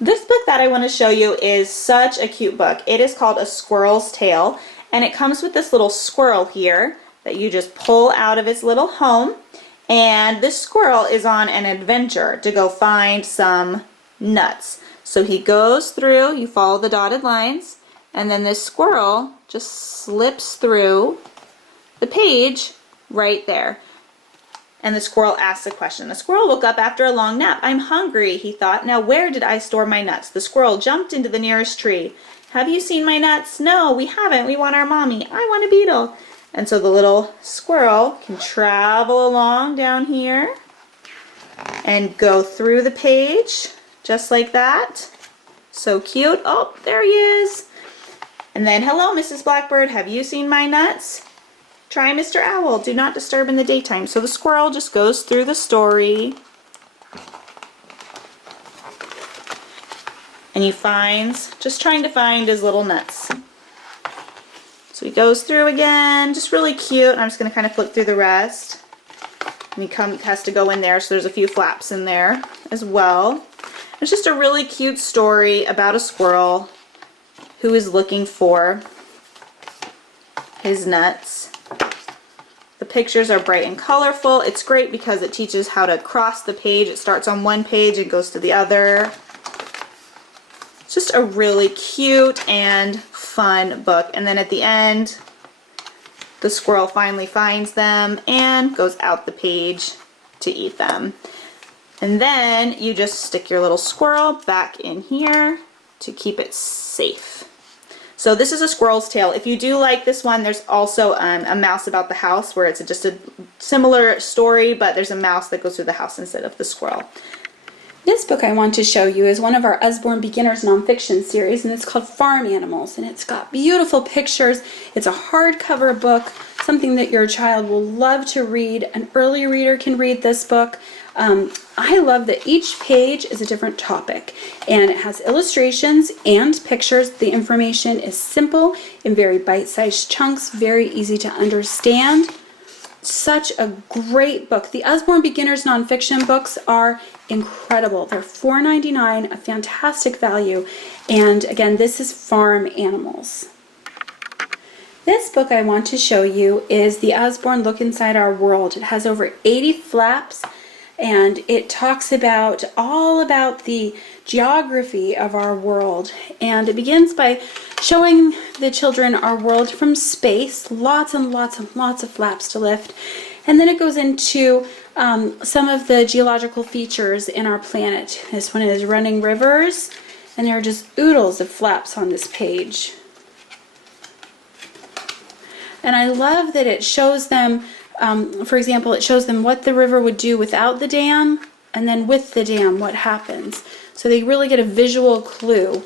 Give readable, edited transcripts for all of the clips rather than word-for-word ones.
This book that I want to show you is such a cute book. It is called A Squirrel's Tale, and it comes with this little squirrel here that you just pull out of its little home, and this squirrel is on an adventure to go find some nuts. So he goes through, you follow the dotted lines, and then this squirrel just slips through the page right there. And the squirrel asks a question. The squirrel woke up after a long nap. "I'm hungry," he thought. "Now where did I store my nuts?" The squirrel jumped into the nearest tree. "Have you seen my nuts?" "No, we haven't. We want our mommy." "I want a beetle." And so the little squirrel can travel along down here and go through the page just like that. So cute. Oh, there he is. And then, "Hello, Mrs. Blackbird. Have you seen my nuts?" "Try Mr. Owl. Do not disturb in the daytime." So the squirrel just goes through the story, and he finds, just trying to find his little nuts. So he goes through again, just really cute. I'm just going to kind of flip through the rest. And he has to go in there, so there's a few flaps in there as well. It's just a really cute story about a squirrel who is looking for his nuts. The pictures are bright and colorful. It's great because it teaches how to cross the page. It starts on one page and goes to the other. It's just a really cute and fun book. And then at the end, the squirrel finally finds them and goes out the page to eat them. And then you just stick your little squirrel back in here to keep it safe. So this is A Squirrel's Tale. If you do like this one, there's also a mouse about the house where it's just a similar story, but there's a mouse that goes through the house instead of the squirrel. This book I want to show you is one of our Usborne Beginners nonfiction series, and it's called Farm Animals, and it's got beautiful pictures. It's a hardcover book, something that your child will love to read. An early reader can read this book. I love that each page is a different topic, and it has illustrations and pictures. The information is simple in very bite-sized chunks, very easy to understand. Such a great book. The Usborne Beginners nonfiction books are incredible. They're $4.99, a fantastic value. And again, this is Farm Animals. This book I want to show you is the Usborne Look Inside Our World. It has over 80 flaps, and it talks all about the geography of our world. And it begins by showing the children our world from space, lots and lots and lots of flaps to lift. And then it goes into some of the geological features in our planet. This one is running rivers, and there are just oodles of flaps on this page. And I love that it shows them, for example, it shows them what the river would do without the dam, and then with the dam, what happens. So they really get a visual clue.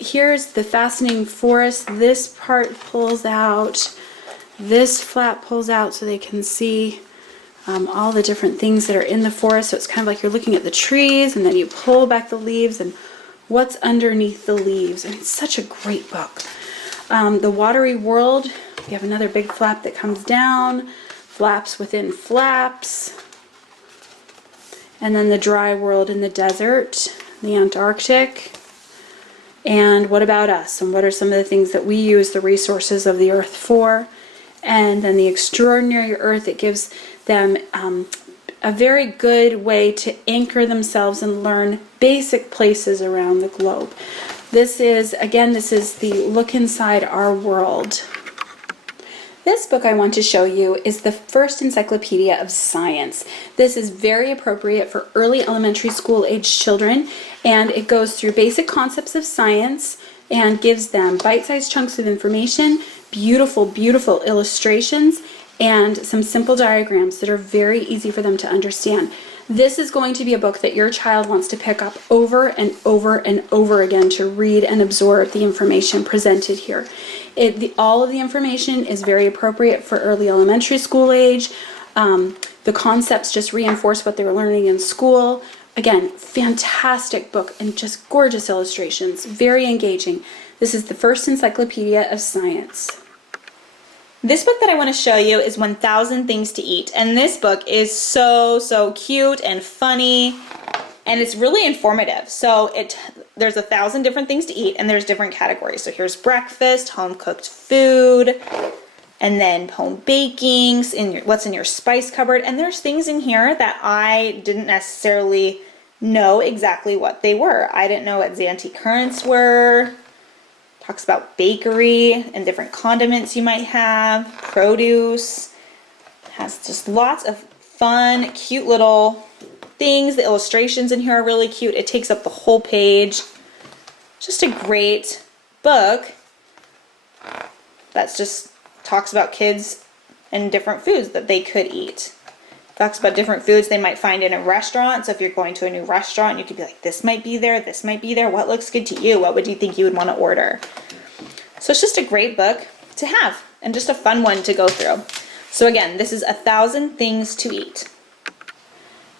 Here's the fascinating forest. This part pulls out, this flap pulls out so they can see all the different things that are in the forest. So it's kind of like you're looking at the trees, and then you pull back the leaves and what's underneath the leaves. And it's such a great book. The Watery World, we have another big flap that comes down, flaps within flaps. And then the Dry World in the desert, the Antarctic. And what about us? And what are some of the things that we use the resources of the earth for? And then the Extraordinary Earth, it gives them a very good way to anchor themselves and learn basic places around the globe. This is the Look Inside Our World. This book I want to show you is the First Encyclopedia of Science. This is very appropriate for early elementary school age children, and it goes through basic concepts of science and gives them bite-sized chunks of information, beautiful, beautiful illustrations, and some simple diagrams that are very easy for them to understand. This is going to be a book that your child wants to pick up over and over and over again to read and absorb the information presented here. All of the information is very appropriate for early elementary school age. The concepts just reinforce what they were learning in school. Again, fantastic book and just gorgeous illustrations, very engaging. This is the First Encyclopedia of Science. This book that I want to show you is 1,000 Things to Eat, and this book is so cute and funny. And it's really informative. So there's 1,000 different things to eat, and there's different categories. So here's breakfast, home cooked food, and then home bakings, what's in your spice cupboard. And there's things in here that I didn't necessarily know exactly what they were. I didn't know what Xanthi currants were. Talks about bakery and different condiments you might have, produce. Has just lots of fun, cute little things. The illustrations in here are really cute. It takes up the whole page. Just a great book that's just talks about kids and different foods that they could eat. Talks about different foods they might find in a restaurant. So if you're going to a new restaurant, you could be like, this might be there, this might be there. What looks good to you? What would you think you would want to order? So it's just a great book to have and just a fun one to go through. So again, this is 1,000 Things to Eat.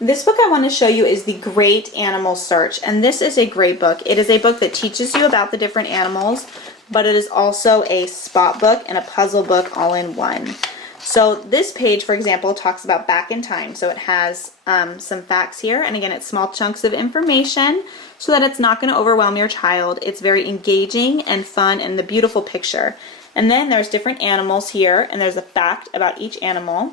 This book I want to show you is The Great Animal Search, and this is a great book. It is a book that teaches you about the different animals, but it is also a spot book and a puzzle book all in one. So this page, for example, talks about back in time. So it has some facts here, and again, it's small chunks of information so that it's not going to overwhelm your child. It's very engaging and fun and the beautiful picture. And then there's different animals here, and there's a fact about each animal.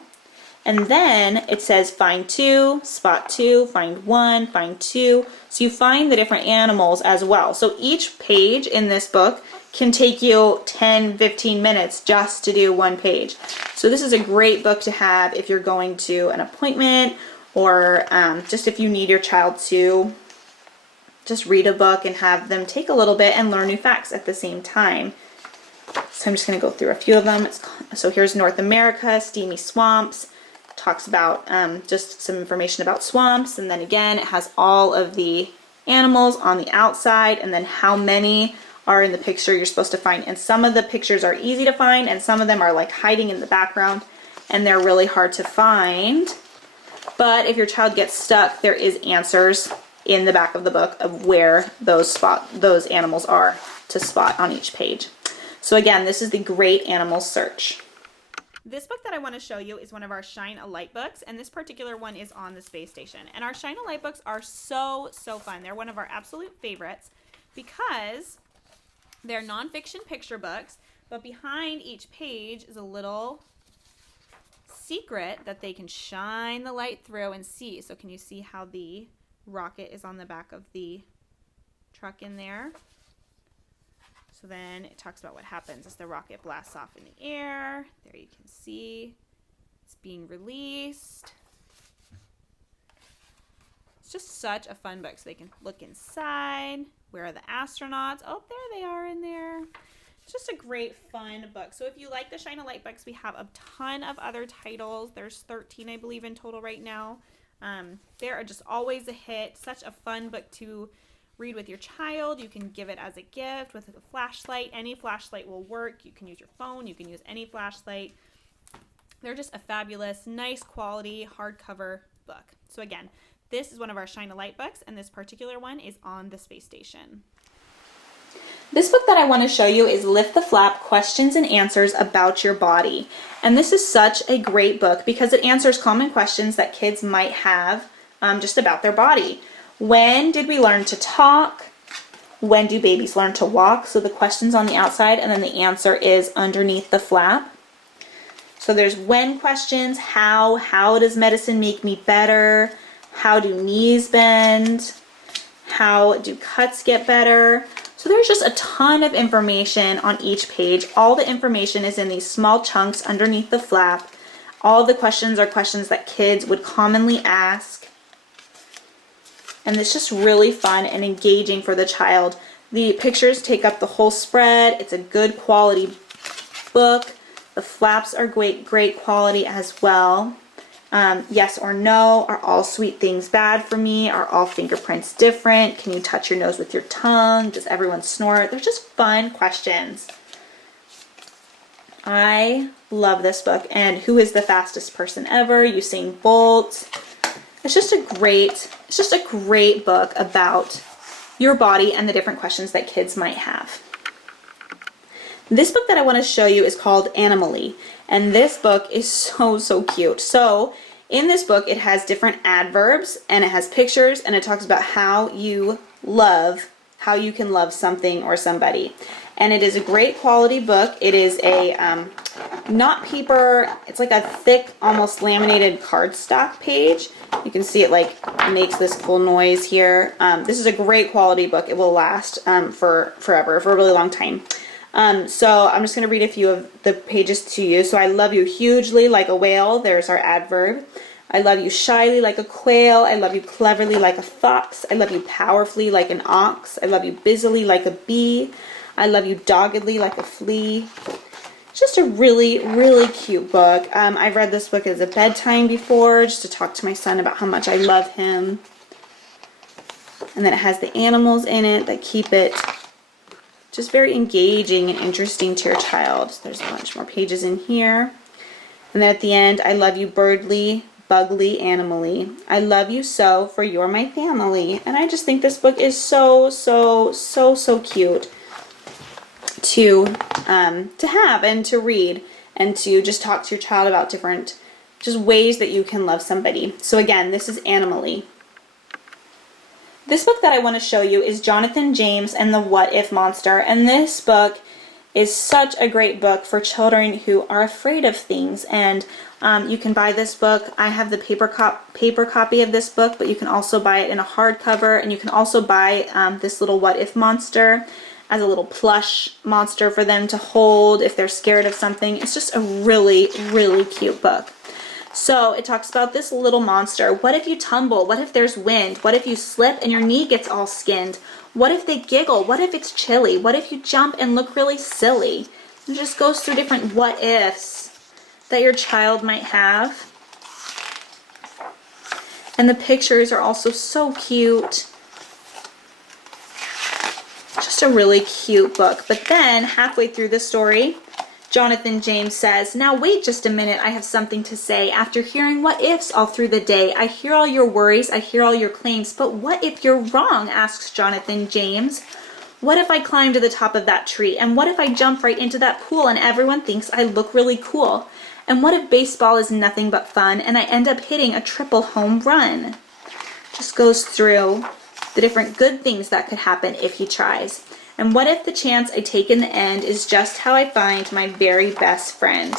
And then it says find 2, spot 2, find 1, find 2. So you find the different animals as well. So each page in this book can take you 10, 15 minutes just to do one page. So this is a great book to have if you're going to an appointment or just if you need your child to just read a book and have them take a little bit and learn new facts at the same time. So I'm just going to go through a few of them. So here's North America, steamy swamps. Talks about just some information about swamps, and then again it has all of the animals on the outside and then how many are in the picture you're supposed to find. And some of the pictures are easy to find and some of them are like hiding in the background and they're really hard to find. But if your child gets stuck, there is answers in the back of the book of where those animals are to spot on each page. So again, this is The Great Animal Search. This book that I want to show you is one of our Shine a Light books, and this particular one is on the space station. And our Shine a Light books are so fun. They're one of our absolute favorites because they're nonfiction picture books, but behind each page is a little secret that they can shine the light through and see. So can you see how the rocket is on the back of the truck in there? So then it talks about what happens as the rocket blasts off in the air. There you can see it's being released. It's just such a fun book. So they can look inside. Where are the astronauts? Oh, there they are in there. It's just a great fun book. So if you like the Shine a Light books, we have a ton of other titles. There's 13, I believe, in total right now. They are just always a hit. Such a fun book to read with your child. You can give it as a gift with a flashlight. Any flashlight will work. You can use your phone. You can use any flashlight. They're just a fabulous, nice quality hardcover book. So again, this is one of our Shine a Light books, and this particular one is on the space station. This book that I want to show you is Lift the Flap, Questions and Answers About Your Body. And this is such a great book because it answers common questions that kids might have just about their body. When did we learn to talk? When do babies learn to walk? So the question's on the outside and then the answer is underneath the flap. So there's when questions, how does medicine make me better? How do knees bend? How do cuts get better? So there's just a ton of information on each page. All the information is in these small chunks underneath the flap. All the questions are questions that kids would commonly ask. And it's just really fun and engaging for the child. The pictures take up the whole spread. It's a good quality book. The flaps are great quality as well. Yes or no, are all sweet things bad for me? Are all fingerprints different? Can you touch your nose with your tongue? Does everyone snort? They're just fun questions. I love this book. And Who is the Fastest Person Ever? Usain Bolt. It's just a great book about your body and the different questions that kids might have. This book that I want to show you is called Animally, and this book is so cute. So In this book, it has different adverbs, and it has pictures, and it talks about how you can love something or somebody. And it is a great quality book. It is a not paper, it's like a thick, almost laminated cardstock page. You can see it like makes this cool noise here. This is a great quality book. It will last for forever, for a really long time. So I'm just going to read a few of the pages to you. So I love you hugely like a whale. There's our adverb. I love you shyly like a quail. I love you cleverly like a fox. I love you powerfully like an ox. I love you busily like a bee. I love you doggedly like a flea. It's just a really, really cute book. I've read this book as a bedtime before, just to talk to my son about how much I love him. And then it has the animals in it that keep it just very engaging and interesting to your child. There's a bunch more pages in here. And then at the end, I love you birdly, bugly, animally. I love you so, for you're my family. And I just think this book is so, so, so, so cute to have and to read, and to just talk to your child about different just ways that you can love somebody. So again, this is Animally. This book that I want to show you is Jonathan James and the What If Monster, and this book is such a great book for children who are afraid of things. And you can buy this book. I have the paper copy of this book, but you can also buy it in a hardcover, and you can also buy this little What If monster as a little plush monster for them to hold if they're scared of something. It's just a really, really cute book. So it talks about this little monster. What if you tumble? What if there's wind? What if you slip and your knee gets all skinned? What if they giggle? What if it's chilly? What if you jump and look really silly? It just goes through different what ifs that your child might have. And the pictures are also so cute. Just a really cute book. But then halfway through the story, Jonathan James says, "Now wait just a minute, I have something to say. After hearing what ifs all through the day, I hear all your worries, I hear all your claims, but what if you're wrong?" asks Jonathan James. "What if I climb to the top of that tree? And what if I jump right into that pool and everyone thinks I look really cool? And what if baseball is nothing but fun and I end up hitting a triple home run?" Just goes through the different good things that could happen if he tries. And what if the chance I take in the end is just how I find my very best friend?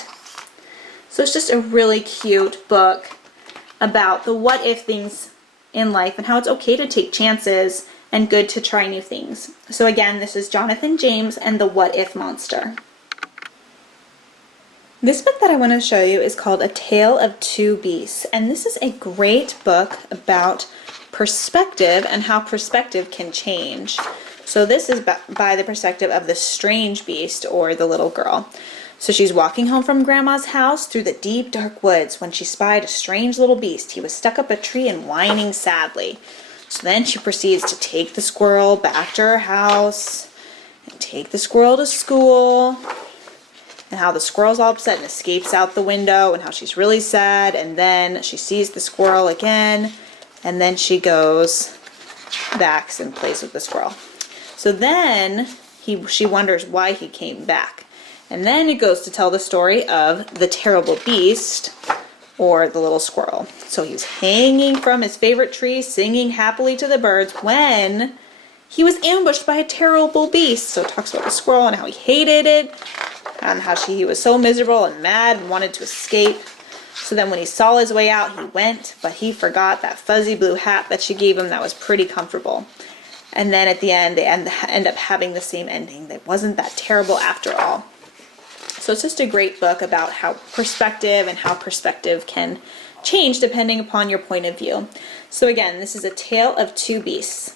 So it's just a really cute book about the what if things in life and how it's okay to take chances and good to try new things. So again, this is Jonathan James and the What If Monster. This book that I want to show you is called A Tale of Two Beasts, and this is a great book about perspective and how perspective can change. So this is by the perspective of the strange beast, or the little girl. So she's walking home from Grandma's house through the deep dark woods when she spied a strange little beast. He was stuck up a tree and whining sadly. So then she proceeds to take the squirrel back to her house and take the squirrel to school, and how the squirrel's all upset and escapes out the window, and how she's really sad, and then she sees the squirrel again, and then she goes back and plays with the squirrel. So then she wonders why he came back. And then it goes to tell the story of the terrible beast, or the little squirrel. So he was hanging from his favorite tree, singing happily to the birds, when he was ambushed by a terrible beast. So it talks about the squirrel and how he hated it, and how he was so miserable and mad and wanted to escape. So then when he saw his way out, he went, but he forgot that fuzzy blue hat that she gave him that was pretty comfortable. And then at the end, they end up having the same ending. That wasn't that terrible after all. So it's just a great book about how perspective can change depending upon your point of view. So again, this is A Tale of Two Beasts.